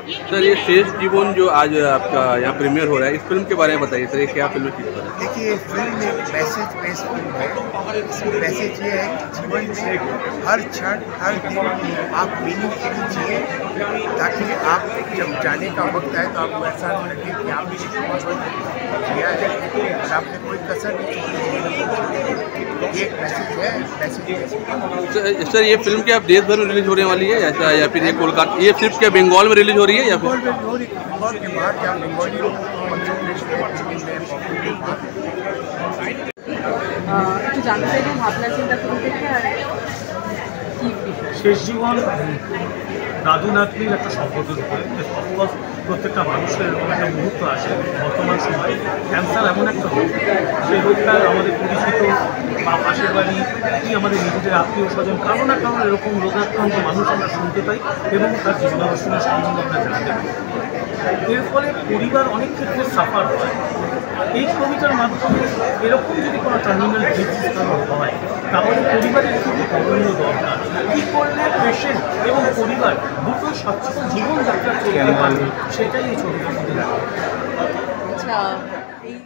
Sir ये शेष जीवन जो आज आपका यहाँ प्रीमियर हो रहा है, इस फिल्म के बारे में बताइए सर, ये क्या फिल्म की तरह है? देखिए, फिल्म एक मैसेज बेस्ड फिल्म है। इसमें मैसेज ये है कि जीवन में हर क्षण हर दिन आप मीनिंगफुली जिए, ताकि आप जब जाने का वक्त आए तो आपको ऐसा न लगे कि आपने जिया है और आपने कोई कसर नहीं छोड़ी। ये एक मैसेज है, मैसेज सर ये फिल्म क्या आप देश भर में रिलीज होने वाली है ऐसा, या फिर ये कोलकाता, ये सिर्फ क्या बंगाल में रिलीज हो रही है या फिर बंगाल के बाहर जहाँ बंगाली একটু জানতে চাইবেন ভাবনা চিন্তা শুরু থেকে আর শেষ জীবন দাদু নাতনির একটা সম্পর্কের উপরে। অফকোর্স প্রত্যেকটা মানুষের এরকম একটা মুহূর্ত আসে বর্তমান সময়ে। ক্যান্সার এমন একটা রোগ, সেই রোগটা আমাদের পরিচিত বা পাশের বাড়ি কি আমাদের নিজেদের আত্মীয় স্বজন কারো না কারো এরকম রোগাক্রান্ত মানুষ আমরা শুনতে পাই এবং তার জীবনাবসানের সম্বন্ধে আমরা জানতে পারি। এর ফলে পরিবার অনেক ক্ষেত্রে সাফার হয়। এই কবিতার মাধ্যমে এরকম যদি কোনো টার্মিনাল ডিজিজ কারো হয় তাহলে পরিবারের খুবই করণীয় দরকার। কী করলে পেশেন্ট এবং পরিবার দুটোই স্বচ্ছল জীবনযাত্রা চলতে পারবে, সেটাই এই ছবিটার মধ্যে। আচ্ছা এই